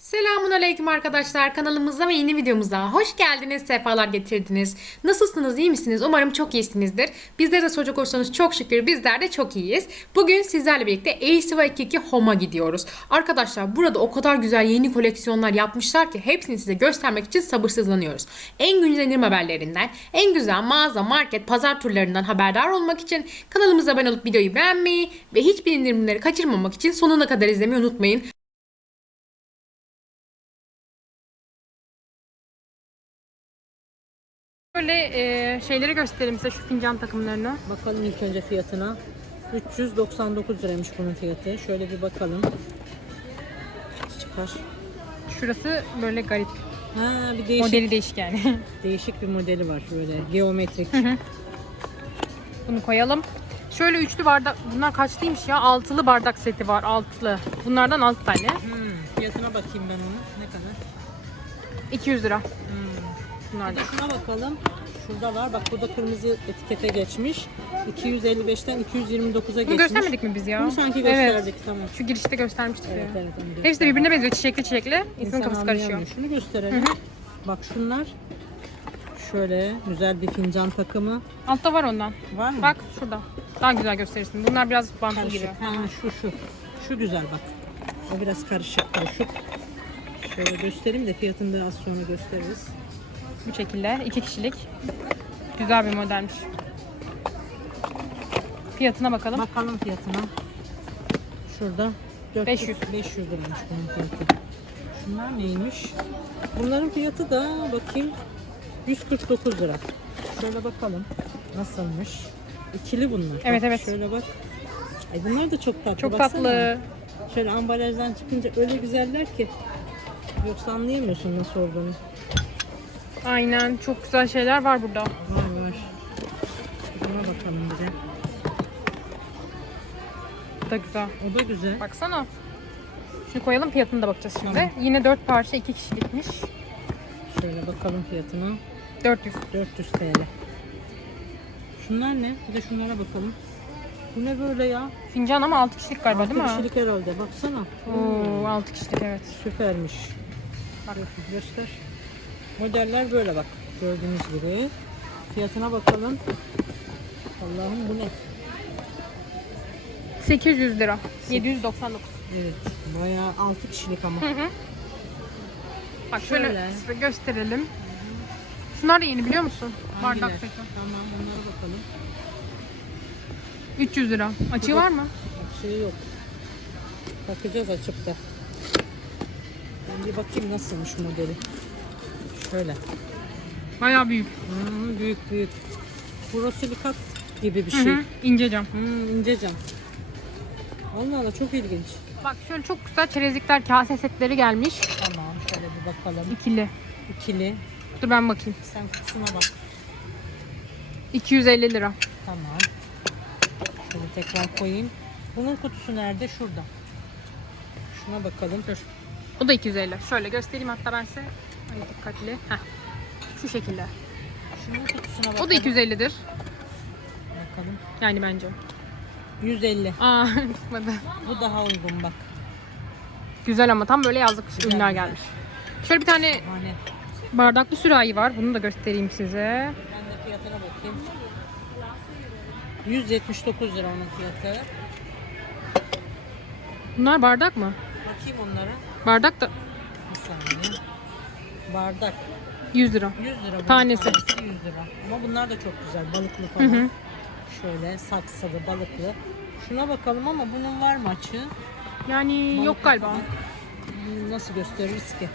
Selamun Aleyküm arkadaşlar kanalımıza ve yeni videomuza hoş geldiniz, sefalar getirdiniz. Nasılsınız, iyi misiniz? Umarım çok iyisinizdir. Bizlere de soracak olursanız çok şükür bizler de çok iyiyiz. Bugün sizlerle birlikte Aceva 22 Home'a gidiyoruz. Arkadaşlar burada o kadar güzel yeni koleksiyonlar yapmışlar ki hepsini size göstermek için sabırsızlanıyoruz. En güncel indirim haberlerinden, en güzel mağaza, market, pazar turlarından haberdar olmak için kanalımıza abone olup videoyu beğenmeyi ve hiçbir indirimleri kaçırmamak için sonuna kadar izlemeyi unutmayın. Böyle e, şeyleri göstereyim size şu fincan takımlarını. Bakalım ilk önce fiyatına. 399 liraymış bunun fiyatı. Şöyle bir bakalım. Çıkar. Şurası böyle garip. Ha bir değişik Modeli değişik yani. değişik bir modeli var böyle geometrik. Bunu koyalım. Şöyle üçlü bardak. Bunlar kaçlıymış ya? Altılı bardak seti var. Altılı. Bunlardan altı tane. Hmm, fiyatına bakayım ben onu. Ne kadar? 200 lira. Hmm. Bir Bunlardan. de şuna bakalım. Şurada var. Bak burada kırmızı etikete geçmiş. 255'ten 229'a Bunu geçmiş. göstermedik mi biz ya? Bunu sanki Evet. gösterdik tamam. Şu girişte göstermiştik Evet ya. evet. onu Hepsi de birbirine benziyor. Çiçekli çiçekli. İnsanın İnsan kafası karışıyor. Şunu gösterelim. Bak şunlar. Şöyle güzel bir fincan takımı. Altta var ondan. Var mı? Bak şurada. Daha güzel gösterirsin. Bunlar biraz bantlı gibi. Ha, şu şu. Şu güzel bak. O biraz karışık karışık. Şöyle göstereyim de fiyatını da az sonra gösteririz. Bu şekilde. iki kişilik. Güzel bir modelmiş. Fiyatına bakalım. Bakalım fiyatına. Şurada 400, 500. 500 liraymış bunun fiyatı. Şunlar neymiş? Bunların fiyatı da bakayım 149 lira. Şöyle bakalım nasılmış. İkili bunlar. Evet, Bak, evet. Şöyle bak. Ay bunlar da çok tatlı. Çok baksana. tatlı. Şöyle ambalajdan çıkınca öyle güzeller ki. Yoksa anlayamıyorsun nasıl olduğunu. Aynen. Çok güzel şeyler var burada. Var var. Buna bakalım bir de. Bu da güzel. O da güzel. Baksana. Şunu koyalım fiyatına da bakacağız şimdi. Tamam. Yine 4 parça 2 kişilikmiş. Şöyle bakalım fiyatına. 400. 400 TL. Şunlar ne? Bir de şunlara bakalım. Bu ne böyle ya? Fincan ama 6 kişilik galiba Altı değil mi? kişilik herhalde. Baksana. Oo, 6 kişilik evet. Süpermiş. Bak göster. Modeller böyle bak. Gördüğünüz gibi. Fiyatına bakalım. Allah'ım bu ne? 800 lira. 799. Evet. Bayağı 6 kişilik ama. Hı hı. Bak şöyle, Şöyle. size gösterelim. Şunlar da yeni biliyor musun? Hangiler? Bardak seti. Tamam bunlara bakalım. 300 lira. Açığı var mı? Şey yok. Bakacağız açıp da. Ben bir bakayım nasılmış modeli. Şöyle. Bayağı büyük. Hmm, büyük büyük. Borosilikat gibi bir Hı şey. hı. İnce cam. Hmm, ince cam. Allah Allah çok ilginç. Bak şöyle çok güzel çerezlikler, kase setleri gelmiş. Tamam şöyle bir bakalım. İkili. İkili. Dur ben bakayım. Sen kutusuna bak. 250 lira. Tamam. Şöyle tekrar koyayım. Bunun kutusu nerede? Şurada. Şuna bakalım. Dur. O da 250. Şöyle göstereyim hatta ben size. Ay dikkatli. Heh. Şu şekilde. Şunun kutusuna bakalım. O da 250'dir. Bakalım. Yani bence. 150. Aa çıkmadı. Bu daha uygun bak. Güzel ama tam böyle yazlık Güzel, ürünler güzel. gelmiş. Şöyle bir tane Hani bardaklı sürahi var. Bunu da göstereyim size. ben de fiyatına bakayım. 179 lira onun fiyatı. Bunlar bardak mı? Bakayım onlara. Bardak da Bir saniye. Bardak 100 lira. 100 lira. bunun Tanesi. 100 lira. Ama bunlar da çok güzel. Balıklı Hı falan. hı. Şöyle saksılı balıklı. Şuna bakalım ama bunun var mı açığı? Yani yok Balıklı galiba. Bunu nasıl gösteririz ki?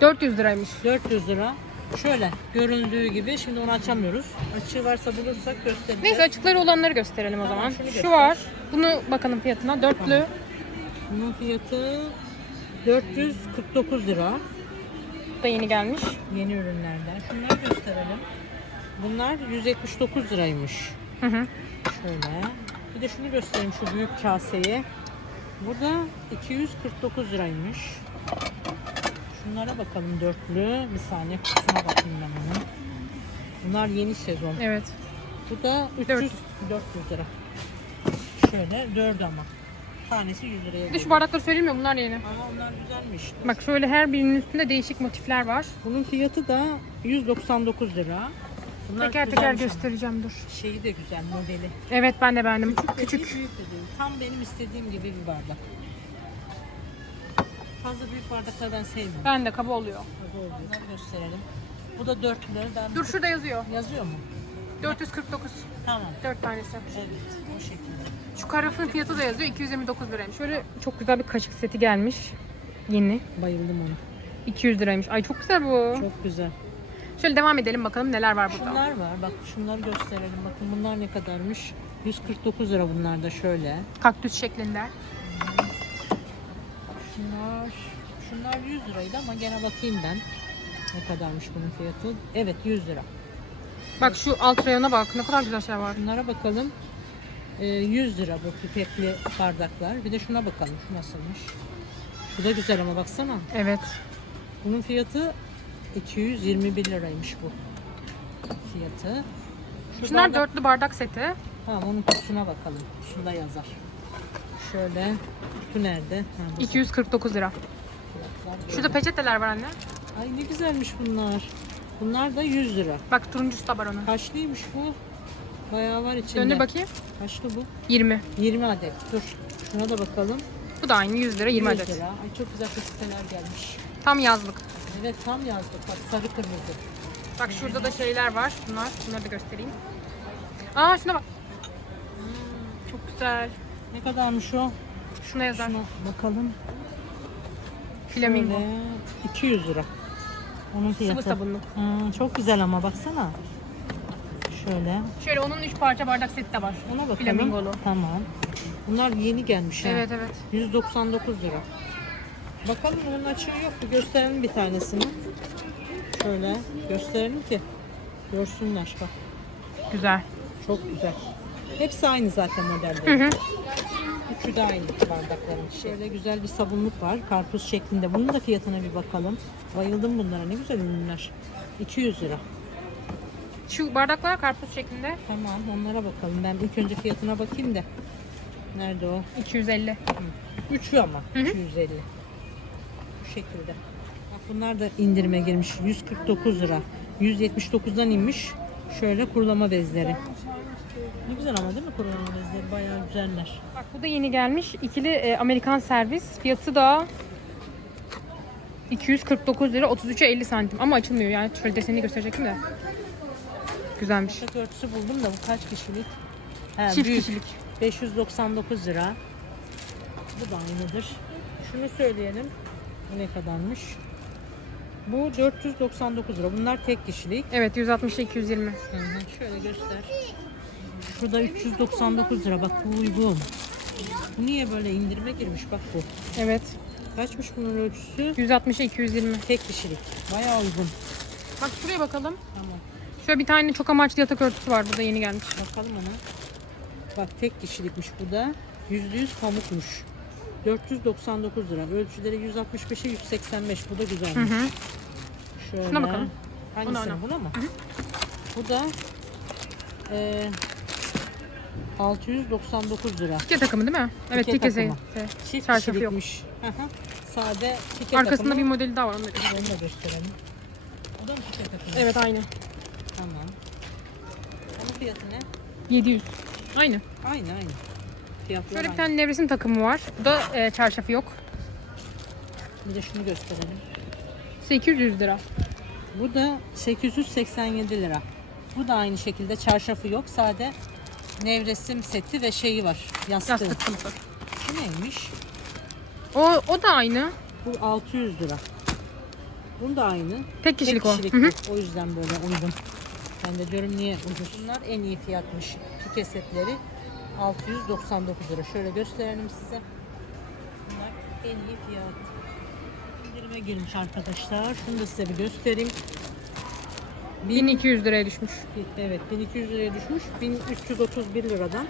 400 liraymış. 400 lira. Şöyle göründüğü gibi. Şimdi onu açamıyoruz. Açığı varsa bulursak göstereceğiz. Neyse açıkları olanları gösterelim o Tamam, zaman. şunu Şu göster. var. Bunu bakalım fiyatına. Dörtlü. Bunun fiyatı 449 lira. Da yeni gelmiş. Yeni ürünlerden. Şunları gösterelim. Bunlar 179 liraymış. Hı hı. Şöyle. Bir de şunu göstereyim şu büyük kaseyi. Bu da 249 liraymış. Şunlara bakalım dörtlü. Bir saniye kutusuna bakayım ben onun. Bunlar yeni sezon. Evet. Bu da 300 Dört. 400 lira. Şöyle dördü ama. Tanesi 100 liraya Bir de geliyor. şu bardakları söyleyeyim mi? Bunlar yeni. Ama onlar güzelmiş. Bak şöyle her birinin üstünde değişik motifler var. Bunun fiyatı da 199 lira. Bunlar teker teker güzelmiş ama. göstereceğim dur. Şeyi de güzel modeli. Evet ben de beğendim. Küçük. Küçük. Dediği, büyük dediği. Tam benim istediğim gibi bir bardak. Fazla büyük bardaklar ben sevmiyorum. Ben de kaba oluyor. Bunları gösterelim. Bu da dörtlü. Ben Dur şurada yazıyor. yazıyor mu? 449. Tamam. 4 tanesi. Evet, o şekilde. Şu karafın fiyatı da yazıyor. 229 liraymış. Şöyle çok güzel bir kaşık seti gelmiş. Yeni. Bayıldım ona. 200 liraymış. Ay çok güzel bu. Çok güzel. Şöyle devam edelim bakalım neler var burada. Şunlar var. Bak şunları gösterelim. Bakın bunlar ne kadarmış? 149 lira bunlar da şöyle. Kaktüs şeklinde. Şunlar şunlar 100 liraydı ama gene bakayım ben. Ne kadarmış bunun fiyatı? Evet 100 lira. Bak şu alt reyona bak. Ne kadar güzel şey var. Şunlara bakalım. Ee, 100 lira bu pipetli bardaklar. Bir de şuna bakalım. Şu nasılmış? Şu da güzel ama baksana. Evet. Bunun fiyatı 221 liraymış bu. Fiyatı. Şu Şunlar bardak- dörtlü bardak seti. Tamam onun kutusuna bakalım. Kutusunda yazar. Şöyle. Kutu nerede? Ha, bu 249 lira. Şurada peçeteler var anne. Ay ne güzelmiş bunlar. Bunlar da 100 lira. Bak turuncusu da var onun. Kaçlıymış bu? Bayağı var içinde. Döndür bakayım. Kaçlı bu? 20. 20 adet. Dur. Şuna da bakalım. Bu da aynı 100 lira 20 100 adet. lira. Ay çok güzel peçeteler gelmiş. Tam yazlık. Evet tam yazdık. Bak sarı kırmızı. Bak şurada da şeyler var. Bunlar. Bunları da göstereyim. Aa şuna bak. Çok güzel. Ne kadarmış o? Şuna yazar. Şuna bakalım. Flamingo. Şöyle 200 lira. Onun fiyatı. Sıvı sabunluk. Hmm, çok güzel ama baksana. Şöyle. Şöyle onun 3 parça bardak seti de var. Ona bakalım. Flamingolu. Tamam. Bunlar yeni gelmiş ha. Evet evet. 199 lira. Bakalım onun açığı yok. Bir gösterelim bir tanesini. Şöyle gösterelim ki görsünler bak. Güzel. Çok güzel. Hepsi aynı zaten modelleri. Hı hı. Üçü de aynı bardakların. Şöyle güzel bir sabunluk var. Karpuz şeklinde. Bunun da fiyatına bir bakalım. Bayıldım bunlara. Ne güzel ürünler. 200 lira. Şu bardaklar karpuz şeklinde. Tamam onlara bakalım. Ben ilk önce fiyatına bakayım da. Nerede o? 250. Üçü ama. Hı hı. 250. Bu şekilde. Bak bunlar da indirime girmiş. 149 lira. 179'dan inmiş. Şöyle kurulama bezleri. Ne güzel ama değil mi kurulama bezleri? Bayağı güzeller. Bak bu da yeni gelmiş. İkili e, Amerikan servis. Fiyatı da 249 lira 33'e 50 santim ama açılmıyor yani şöyle desenini gösterecektim de. Güzelmiş. Poşet örtüsü buldum da bu kaç kişilik? He, Çift büyük. kişilik. 599 lira. Bu da aynıdır. Şunu söyleyelim. Bu ne kadarmış? Bu 499 lira. Bunlar tek kişilik. Evet 160 220. Hı hı. Şöyle göster. Şurada 399 lira. Bak bu uygun. Bu niye böyle indirime girmiş? Bak bu. Evet. Kaçmış bunun ölçüsü? 160 220. Tek kişilik. Bayağı uygun. Bak şuraya bakalım. Tamam. Şöyle bir tane çok amaçlı yatak örtüsü var. Bu da yeni gelmiş. Bakalım ona. Bak tek kişilikmiş bu da. %100 pamukmuş. 499 lira. Ölçüleri 165'e 185. Bu da Hı güzelmiş. hı. Şöyle. Şuna bakalım. Hangisini? Ona, ona. Buna mı? Bu da e, 699 lira. Tike takımı değil mi? Evet Tike tike takımı. se- Çift Çarşafı yok. Hı hı. Sade tike Arkasında takımı. bir modeli daha var. Onu da gösterelim. O da mı tike takımı? Evet aynı. Fiyatı ne? 700. Aynı. Aynı aynı. Fiyatlar Şöyle bir aynı. tane nevresim takımı var. Bu da e, çarşafı yok. Bir de şunu gösterelim. 800 lira. Bu da 887 lira. Bu da aynı şekilde çarşafı yok. Sade nevresim seti ve şeyi var. Yastığı. Yastık sınıfı. Şu neymiş? O, o da aynı. Bu 600 lira. Bu da aynı. Tek kişilik, Tek o. kişilik Hı hı. bu. O yüzden böyle uygun. Ben de diyorum niye ucuz. Bunlar en iyi fiyatmış. Pike setleri 699 lira. Şöyle gösterelim size. Bunlar en iyi fiyat. İndirime girmiş arkadaşlar. Şunu da size bir göstereyim. 1200 liraya düşmüş. Evet 1200 liraya düşmüş. 1331 liradan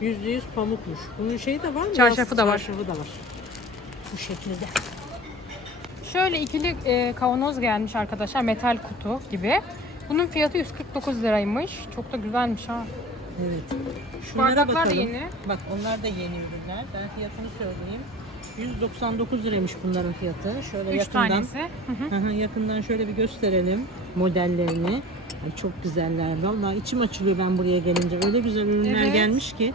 %100 pamukmuş. Bunun şeyi de var mı? Çarşafı da var. Çarşafı da var. Bu şekilde. Şöyle ikili e, kavanoz gelmiş arkadaşlar. Metal kutu gibi. Bunun fiyatı 149 liraymış. Çok da güzelmiş ha. Evet. Şunlara Bardaklar da bakalım. yeni. Bak onlar da yeni ürünler. Ben fiyatını söyleyeyim. 199 liraymış bunların fiyatı. Şöyle 3 yakından. tanesi. Hı hı. Hı hı, yakından şöyle bir gösterelim modellerini. Ay çok güzeller. Vallahi içim açılıyor ben buraya gelince. Öyle güzel ürünler Evet. gelmiş ki.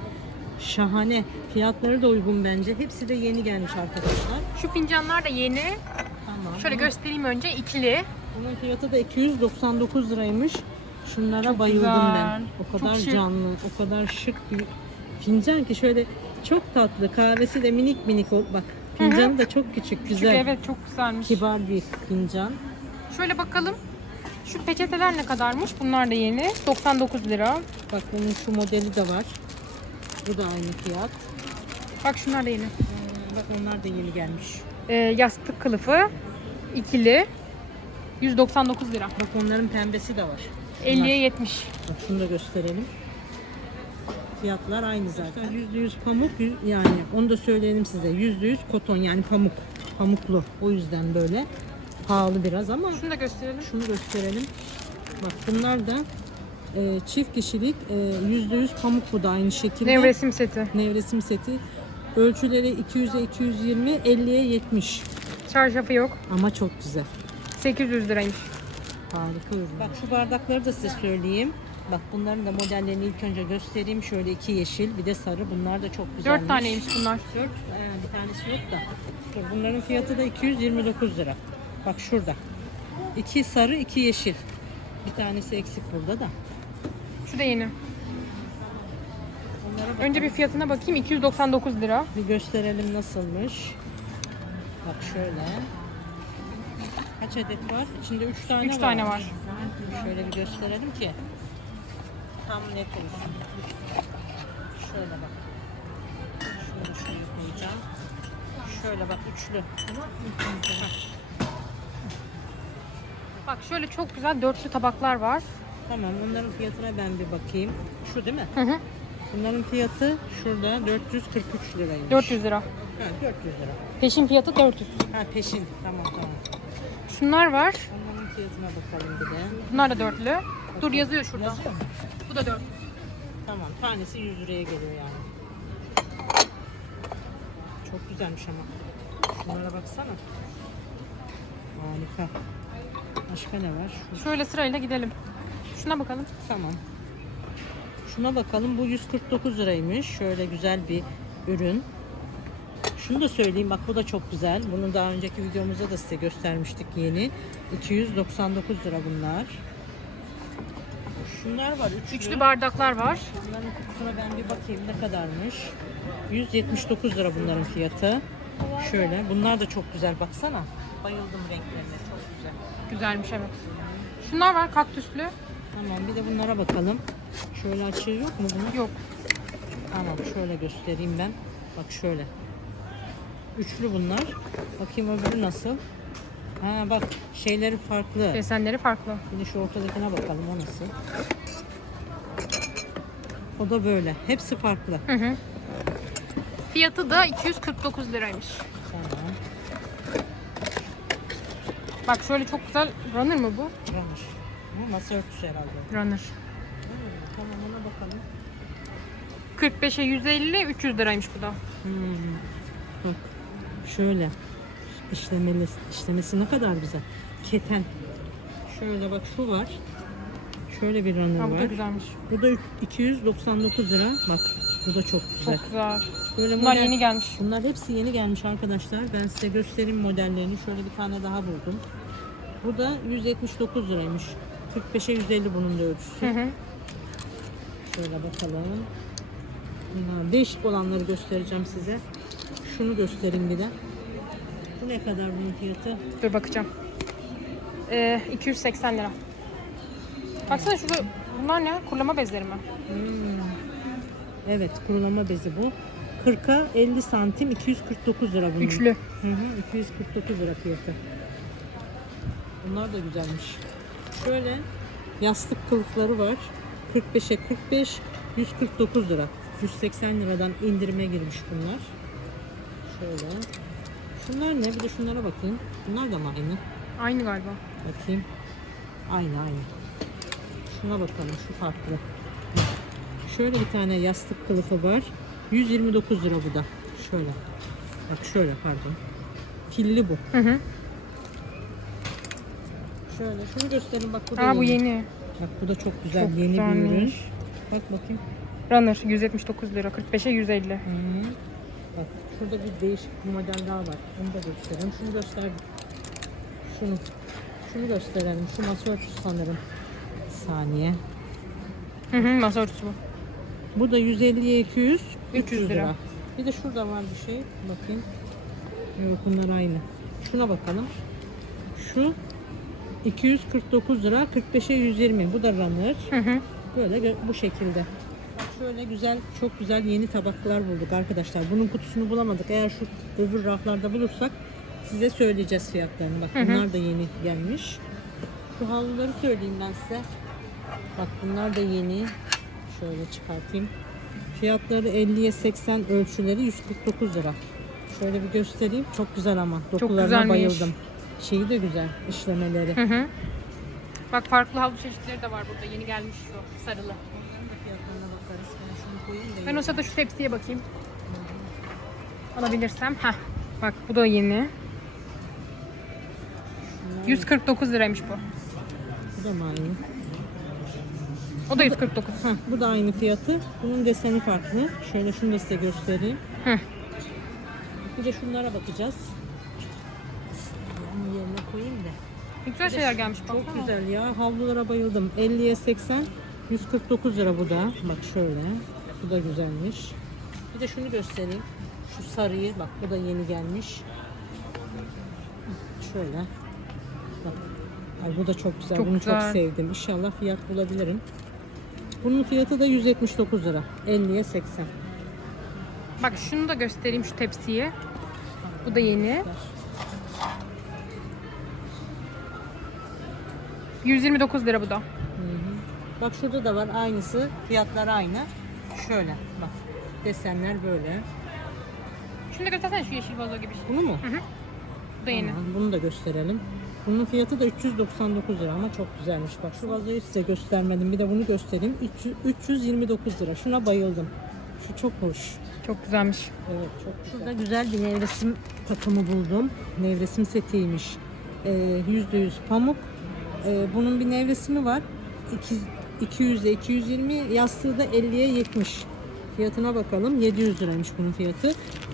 Şahane. Fiyatları da uygun bence. Hepsi de yeni gelmiş arkadaşlar. Şu fincanlar da yeni. Tamam. Şöyle göstereyim önce ikili. Bunun fiyatı da 299 liraymış. Şunlara Çok bayıldım güzel. ben. O Çok kadar şık. canlı, o kadar şık bir fincan ki şöyle çok tatlı. Kahvesi de minik minik. Bak fincanı da çok küçük, güzel. evet çok güzelmiş. Kibar bir fincan. Şöyle bakalım. Şu peçeteler ne kadarmış? Bunlar da yeni. 99 lira. Bak bunun şu modeli de var. Bu da aynı fiyat. Bak şunlar da yeni. Ee, Bak onlar da yeni gelmiş. Ee, yastık kılıfı ikili. 199 lira. Bak onların pembesi de var. 50'ye 70. Bak şunu da gösterelim. Fiyatlar aynı zaten. %100 pamuk yani onu da söyleyelim size. %100 koton yani pamuk. Pamuklu. O yüzden böyle pahalı biraz ama Şunu da gösterelim. şunu gösterelim. Bak bunlar da e, çift kişilik e, %100 pamuk bu da aynı şekilde. Nevresim seti. Nevresim seti. Ölçüleri 200'e 220, 50'ye 70. Çarşafı yok. Ama çok güzel. 800 liraymış. Harika ürün. Bak şu bardakları da size söyleyeyim. Bak bunların da modellerini ilk önce göstereyim. Şöyle iki yeşil bir de sarı. Bunlar da çok güzelmiş. 4 taneymiş bunlar. Dört, ee, bir tanesi yok da. Dur, bunların fiyatı da 229 lira. Bak şurada. İki sarı, iki yeşil. Bir tanesi eksik burada da. Şu da yeni. Onlara bak- Önce bir fiyatına bakayım. 299 lira. bir gösterelim nasılmış. Bak şöyle. Kaç adet var? İçinde 3 tane 3 tane var. Şöyle bir gösterelim ki tam net olsun. Şöyle bak. Şöyle şöyle koyacağım. Şöyle bak üçlü. Bak şöyle çok güzel dörtlü tabaklar var. Tamam onların fiyatına ben bir bakayım. Şu değil mi? Hı hı. Bunların fiyatı şurada 443 liraymış. 400 lira. Ha 400 lira. Peşin fiyatı 400. Ha peşin. Tamam tamam. Şunlar var. Onların fiyatına bakalım bir de. Bunlar da dörtlü. Dur yazıyor şurada. Yazıyor mu? Bu da 4. Tamam tanesi 100 liraya geliyor yani. Çok güzelmiş ama. Şunlara baksana. Harika. Başka ne var? Şu- Şöyle sırayla gidelim. Şuna bakalım. Tamam. Şuna bakalım. Bu 149 liraymış. Şöyle güzel bir ürün. Şunu da söyleyeyim. Bak bu da çok güzel. Bunu daha önceki videomuzda da size göstermiştik yeni. 299 lira bunlar. Şunlar var. Üçlü. Üçlü bardaklar var. Bunların kutusuna ben bir bakayım ne kadarmış. 179 lira bunların fiyatı. Şöyle. Bunlar da çok güzel. Baksana. Bayıldım renklerine. Çok güzel. Güzelmiş evet. Şunlar var kaktüslü. Tamam bir de bunlara bakalım. Şöyle açığı yok mu bunun? Yok. Tamam şöyle göstereyim ben. Bak şöyle. Üçlü bunlar. Bakayım öbürü nasıl? Ha bak şeyleri farklı. Desenleri farklı. De şu ortadakine bakalım o nasıl. O da böyle. Hepsi farklı. Hı hı. Fiyatı da 249 liraymış. Tamam. Bak şöyle çok güzel. Runner mı bu? Runner. Bu masa örtüsü herhalde. Runner. Hmm, tamam ona bakalım. 45'e 150, 300 liraymış bu da. Hmm. Bak şöyle işlemeli, işlemesi ne kadar güzel. Keten. Şöyle bak şu var. Şöyle bir runner Ha, bu da var. güzelmiş. Bu da 299 lira. Bak bu da çok güzel. Çok güzel. Böyle Bunlar model- yeni gelmiş. Bunlar hepsi yeni gelmiş arkadaşlar. Ben size göstereyim modellerini. Şöyle bir tane daha buldum. Bu da 179 liraymış. 45'e 150 bunun da ölçüsü. Hı. Şöyle bakalım. Bunlar değişik olanları göstereceğim size. Şunu göstereyim bir de. Bu ne kadar bunun fiyatı? Dur bakacağım. Ee, 280 lira. Baksana şurada bunlar ne? Kurulama bezleri mi? Hmm. Evet kurulama bezi bu. 40'a 50 santim 249 lira bunun. Üçlü. Hı hı, 249 lira fiyatı. Bunlar da güzelmiş. Şöyle yastık kılıfları var. 45'e 45, 149 lira. 180 liradan indirime girmiş bunlar. Şöyle. Şunlar ne? Bir de şunlara bakayım. Bunlar da mı aynı? Aynı galiba. Bakayım. Aynı aynı. Şuna bakalım. Şu farklı. şöyle bir tane yastık kılıfı var. 129 lira bu da. Şöyle. Bak şöyle pardon. Filli bu. Hı hı. Şöyle şunu gösterin bak bu da Aa bu yeni. Bak bu da çok güzel Çok yeni bir ürün. güzelmiş. Bak bakayım. Runner 179 lira. 45'e 150. Hı. Bak şurada bir değişik bir model daha var. Onu da göstereyim. Şunu göster. Şunu. Şunu gösterelim. Şu masa örtüsü sanırım. Saniye. Hı hı masa örtüsü bu. Bu da 150'ye 200, 300 lira. Bir de şurada var bir şey. Bakayım. Yok bunlar aynı. Şuna bakalım. Şu 249 lira, 45'e 120. Bu da runner. Hı hı. Böyle bu şekilde. Şöyle güzel, çok güzel yeni tabaklar bulduk arkadaşlar. Bunun kutusunu bulamadık. Eğer şu öbür raflarda bulursak size söyleyeceğiz fiyatlarını. Bak Hı hı. bunlar da yeni gelmiş. Şu havluları söyleyeyim ben size. Bak bunlar da yeni. Şöyle çıkartayım. Fiyatları 50'ye 80 ölçüleri 149 lira. Şöyle bir göstereyim. Çok güzel ama. Dokularına güzelmiş. bayıldım. Şeyi de güzel işlemeleri. Hı hı. Bak farklı havlu çeşitleri de var burada. Yeni gelmiş şu sarılı. Ben o sırada şu tepsiye bakayım. Alabilirsem. Heh. Bak bu da yeni. 149 liraymış bu. Bu da mı aynı? O da 149. Heh, bu da aynı fiyatı. Bunun deseni farklı. Şöyle şunu da size göstereyim. Hı. Bir de şunlara bakacağız. Onun yerine koyayım da. Ne güzel şeyler gelmiş. Çok güzel ya. Havlulara bayıldım. 50'ye 80, 149 lira bu da. Bak şöyle. Bu da güzelmiş. Bir de şunu göstereyim. Şu sarıyı bak bu da yeni gelmiş. Şöyle. Bak. Ay bu da çok güzel. Çok Bunu güzel. çok sevdim. İnşallah fiyat bulabilirim. Bunun fiyatı da 179 lira. 50'ye 80. Bak şunu da göstereyim şu tepsiyi. Bu da yeni. 129 lira bu da. Hı hı. Bak şurada da var aynısı. Fiyatlar aynı. Şöyle bak. Desenler böyle. Şunu da göstersene şu yeşil vazo gibi. Bunu mu? Bu da yeni. Tamam, bunu da gösterelim. Bunun fiyatı da 399 lira ama çok güzelmiş. Bak şu vazoyu size göstermedim. Bir de bunu göstereyim. 300 329 lira. Şuna bayıldım. Şu çok hoş. Çok güzelmiş. Evet çok Şurada güzel bir nevresim takımı buldum. Nevresim setiymiş. Ee, %100 pamuk. Ee, bunun bir nevresimi var. İki- 200'e 220, yastığı da 50'ye 70. Fiyatına bakalım. 700 liraymış bunun fiyatı.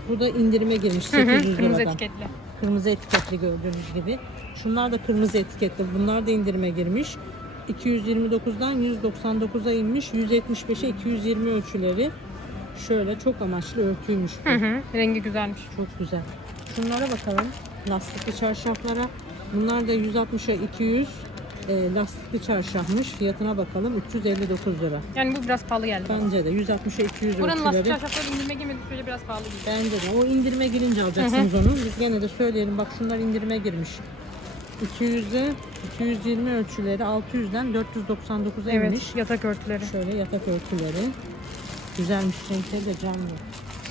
Bu da indirime girmiş Hı hı, 800 Kırmızı liradan. etiketli. Kırmızı etiketli gördüğünüz gibi. Şunlar da kırmızı etiketli. Bunlar da indirime girmiş. 229'dan 199'a inmiş. 175'e 220 ölçüleri. Şöyle çok amaçlı örtüymüş bu. Hı hı. Rengi güzelmiş. Çok güzel. Şunlara bakalım. Lastikli çarşaflara. Bunlar da 160'a 200 e, lastikli çarşafmış. Fiyatına bakalım. 359 lira. Yani bu biraz pahalı geldi. bana. Bence de 160'a 200 Buranın lastik ölçüleri. çarşafları indirime girmediği sürece biraz pahalı gibi. Bence de. O indirime girince alacaksınız onu. Biz gene de söyleyelim. Bak şunlar indirime girmiş. 200'e 220 ölçüleri 600'den 499'a Evet, inmiş. yatak örtüleri. Şöyle yatak örtüleri. Güzelmiş. Renkleri de canlı.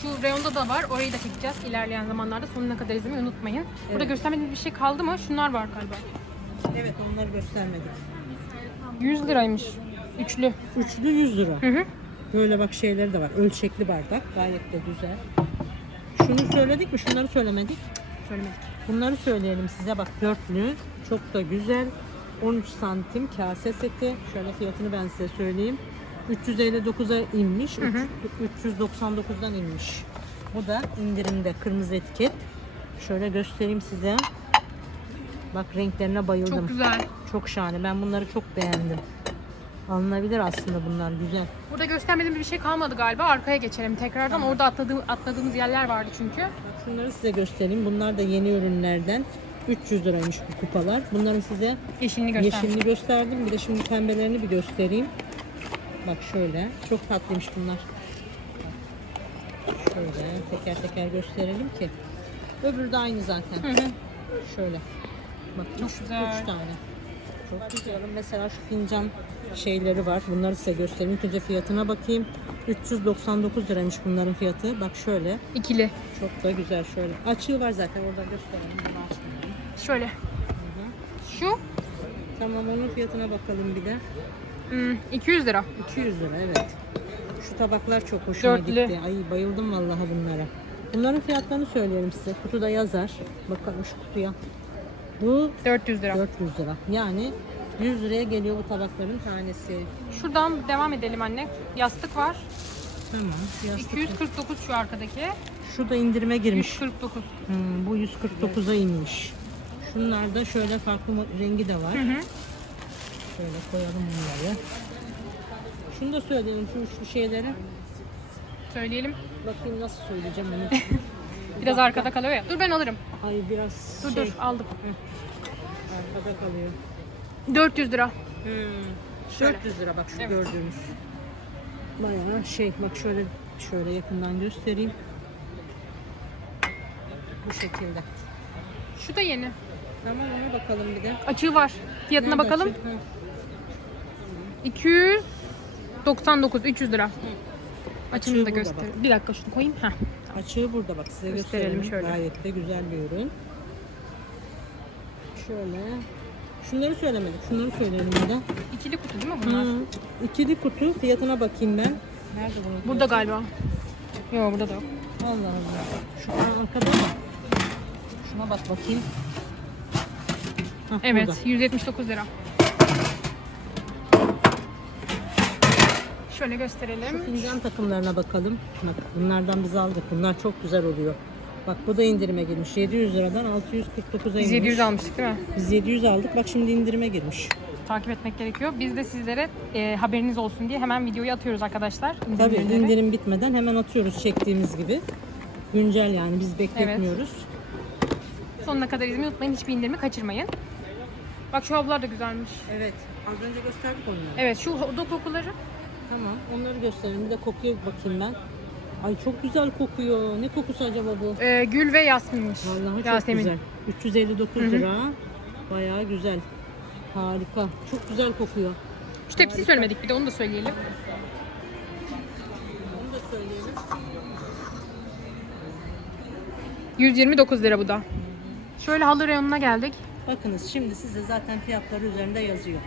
Şu reyonda da var. Orayı da çekeceğiz ilerleyen zamanlarda. Sonuna kadar izlemeyi unutmayın. Burada göstermediğimiz bir şey kaldı mı? Şunlar var galiba. Evet onları göstermedik. 100 liraymış. Üçlü. Üçlü 100 lira. Hı hı. Böyle bak şeyleri de var. Ölçekli bardak. Gayet de güzel. Şunu söyledik mi? Şunları söylemedik. Söylemedik. Bunları söyleyelim size. Bak dörtlü. Çok da güzel. 13 santim kase seti. Şöyle fiyatını ben size söyleyeyim. 359'a inmiş. hı. 399'dan inmiş. Bu da indirimde. Kırmızı etiket. Şöyle göstereyim size. Bak renklerine bayıldım. Çok güzel. Çok şahane. Ben bunları çok beğendim. Alınabilir aslında bunlar. Güzel. Burada göstermediğimiz bir şey kalmadı galiba. Arkaya geçelim tekrardan. Orada atladığım, atladığımız yerler vardı çünkü. Şunları size göstereyim. Bunlar da yeni ürünlerden. 300 liraymış bu kupalar. Bunların size Yeşilini göster. yeşilini gösterdim. Bir de şimdi pembelerini bir göstereyim. Bak şöyle. Çok tatlıymış bunlar. Bak Şöyle teker teker gösterelim ki. Öbürü de aynı zaten. Hı hı. Şöyle. Bak Çok üç, güzel. üç tane. Çok güzel. Mesela şu fincan şeyleri var. Bunları size göstereyim. İlk önce fiyatına bakayım. 399 liraymış bunların fiyatı. Bak şöyle. İkili. Çok da güzel şöyle. Açığı var zaten orada gösterelim. Bunu açmayalım. Şöyle. Şu Tamam onun fiyatına bakalım bir de. hmm, 200 lira. 200 lira evet. Şu tabaklar çok hoşuma Dörtlü. gitti. Ay bayıldım vallahi bunlara. Bunların fiyatlarını söyleyelim size. Kutuda yazar. Bakalım şu kutuya. Bu 400 lira. 400 lira. Yani 100 liraya geliyor bu tabakların tanesi. Şuradan devam edelim anne. Yastık var. Tamam. Yastık. 249 şu arkadaki. Şu da indirime girmiş. 149. Hmm, bu 149'a inmiş. Şunlar da şöyle farklı rengi de var. Hı hı. Şöyle koyalım bunları. Şunu da söyleyelim şu üçlü şeyleri. Söyleyelim. Bakayım nasıl söyleyeceğim onu. Biraz arkada kalıyor ya. Dur ben alırım. Ay biraz Dur şey, dur aldım. arkada kalıyor. 400 lira. Şöyle. 400 lira bak şu Evet. gördüğünüz. Bayağı şey bak şöyle şöyle yakından göstereyim. Bu şekilde. Şu da yeni. Tamam ona bakalım bir de. Açığı var. Fiyatına Nerede bakalım. açık? Ha. 299 300 lira. Açını da burada göster. Bir dakika şunu koyayım. Heh. Açığı burada bak size Gösterelim gösterelim. şöyle. Gayet de güzel bir ürün. Şöyle. Şunları söylemedik. Şunları söyleyelim bir de. İkili kutu değil mi bunlar? Hı. İkili kutu fiyatına bakayım ben. Nerede bunun Burada galiba. Yok burada da yok. Allah Allah. Şu arkada mı? Şuna bak bakayım. Hah, Evet burada. 179 lira. Şöyle gösterelim. Fincan takımlarına bakalım. Bak bunlardan biz aldık. Bunlar çok güzel oluyor. Bak bu da indirime girmiş. 700 liradan 649'a inmiş. Biz 700 almıştık değil mi? Biz 700 aldık. Bak şimdi indirime girmiş. Takip etmek gerekiyor. Biz de sizlere e, haberiniz olsun diye hemen videoyu atıyoruz arkadaşlar. Tabii İndirimleri. indirim bitmeden hemen atıyoruz çektiğimiz gibi. Güncel yani biz bekletmiyoruz. Sonuna kadar izlemeyi unutmayın. Hiçbir indirimi kaçırmayın. Bak şu havlular da güzelmiş. Evet. Az önce gösterdik onları. Evet şu oda kokuları. Tamam. Onları gösterelim. Bir de kokuya bakayım ben. Ay çok güzel kokuyor. Ne kokusu acaba bu? e, gül ve yasminmiş. Vallahi çok Yasemin. güzel. 359 Hı hı. lira. Bayağı güzel. Harika. Çok güzel kokuyor. Şu tepsi söylemedik bir de onu da söyleyelim. Onu da söyleyelim. 129 lira bu da. Şöyle halı reyonuna geldik. Bakınız şimdi size zaten fiyatları üzerinde yazıyor.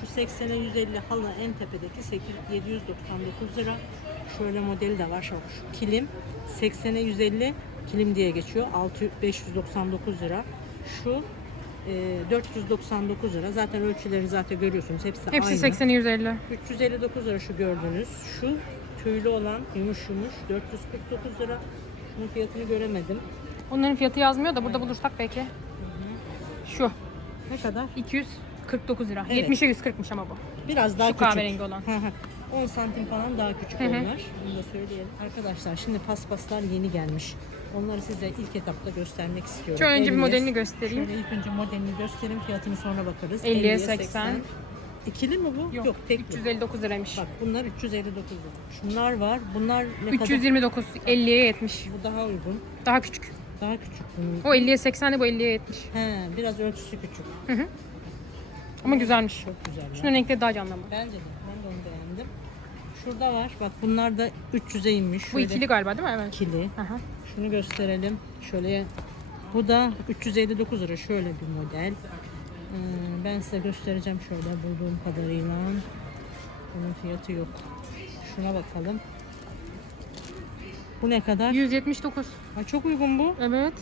Şu 80'e 150 halı en tepedeki 8 799 lira. Şöyle modeli de var. Şu, kilim 80'e 150 kilim diye geçiyor. 6 599 lira. Şu e, 499 lira. Zaten ölçüleri zaten görüyorsunuz. Hepsi, Hepsi aynı. 80 150. 359 lira şu gördüğünüz. Şu tüylü olan yumuş yumuş 449 lira. Bunun fiyatını göremedim. Onların fiyatı yazmıyor da burada bulursak belki. Şu Ne kadar? 249 lira. Evet. 70'e 140'mış ama bu. Biraz daha Şu küçük. kahverengi olan. Hı hı. 10 santim falan daha küçük Hı hı. onlar. Bunu da söyleyelim. Arkadaşlar şimdi paspaslar yeni gelmiş. Onları size ilk etapta göstermek istiyorum. Şöyle önce bir 50'ye- modelini göstereyim. Şöyle ilk önce modelini göstereyim. Fiyatını sonra bakarız. 50'ye 50'ye 80. İkili mi bu? Yok, tek mi? 359 liraymış. Bak bunlar 359 lira. Şunlar var. Bunlar ne kadar? 329, 50'ye 70. Bu daha uygun. Daha küçük. Daha küçük. bunun. O 50'ye 80 de bu 50'ye 70. He, biraz ölçüsü küçük. Hı hı. Ama güzelmiş. Çok güzel. ya. Şunun renkleri daha canlı ama. Bence de. Ben de onu beğendim. Şurada var. Bak bunlar da 300'e inmiş. Bu Şöyle ikili galiba değil mi? Evet. ikili. Aha. Şunu gösterelim. Şöyle bu da 359 lira şöyle bir model. Ee, ben size göstereceğim şöyle bulduğum kadarıyla. Bunun fiyatı yok. Şuna bakalım. Bu ne kadar? 179. Ay çok uygun bu. Evet.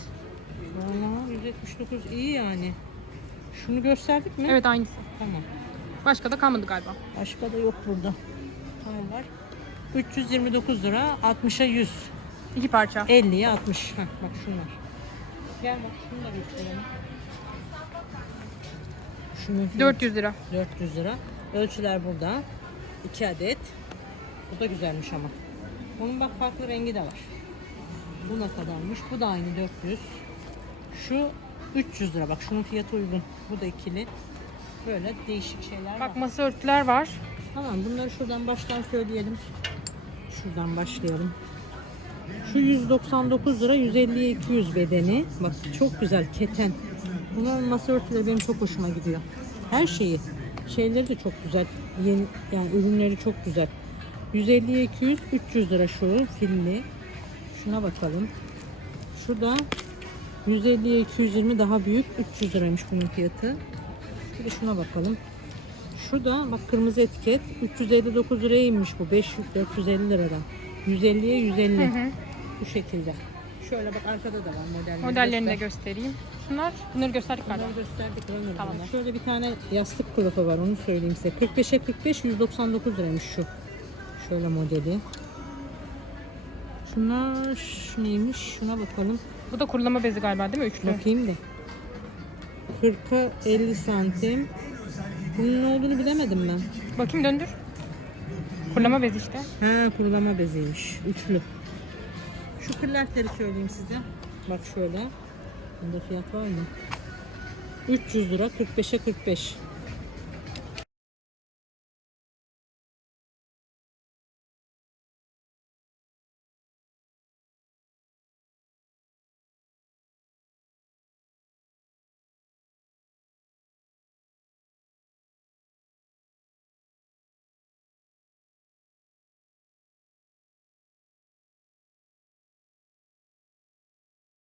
Vallahi 179 iyi yani. Şunu gösterdik mi? Evet aynısı. Tamam. Başka da kalmadı galiba. Başka da yok burada. Tamam var. 329 lira 60'a 100. İki parça. 50'ye 60. Heh, bak şunlar. Gel bak şunu da gösterelim. Şunun fiyatı 400 lira. 400 lira. Ölçüler burada. 2 adet. Bu da güzelmiş ama. Onun bak farklı rengi de var. Bu ne kadarmış? Bu da aynı 400. Şu 300 lira. Bak şunun fiyatı uygun. Bu da ikili. Böyle değişik şeyler var. Bak masa örtüler var. Tamam bunları şuradan baştan söyleyelim. Şuradan başlayalım. Şu 199 lira 150'ye 200 bedeni. Bak çok güzel keten. Bunların masa örtüleri benim çok hoşuma gidiyor. Her şeyi. Şeyleri de çok güzel. Yeni, yani ürünleri çok güzel. 150'ye 200 300 lira şu filli. Şuna bakalım. Şurada 150'ye 220 daha büyük 300 liraymış bunun fiyatı. Bir de şuna bakalım. Şu da bak kırmızı etiket 359 liraya inmiş bu 500 450 liradan. 150'ye 150. Hı hı. Bu şekilde. Şöyle bak arkada da var modelleri. Modellerini de Göster. göstereyim. Şunlar, bunları gösterdik galiba. Bunları gösterdik runner Tamam. Şöyle bir tane yastık kılıfı var onu söyleyeyim size. 45'e 45 199 liraymış şu. Şöyle modeli. Şunlar şu neymiş? Şuna bakalım. Bu da kurulama bezi galiba değil mi? Üçlü. Bakayım da. 40'a 50 santim. Bunun ne olduğunu bilemedim ben. Bakayım döndür. Kurulama bezi işte. Ha kurulama beziymiş. Üçlü. Şu kırlentleri söyleyeyim size. Bak şöyle. Bunda fiyat var mı? 300 lira 45'e 45.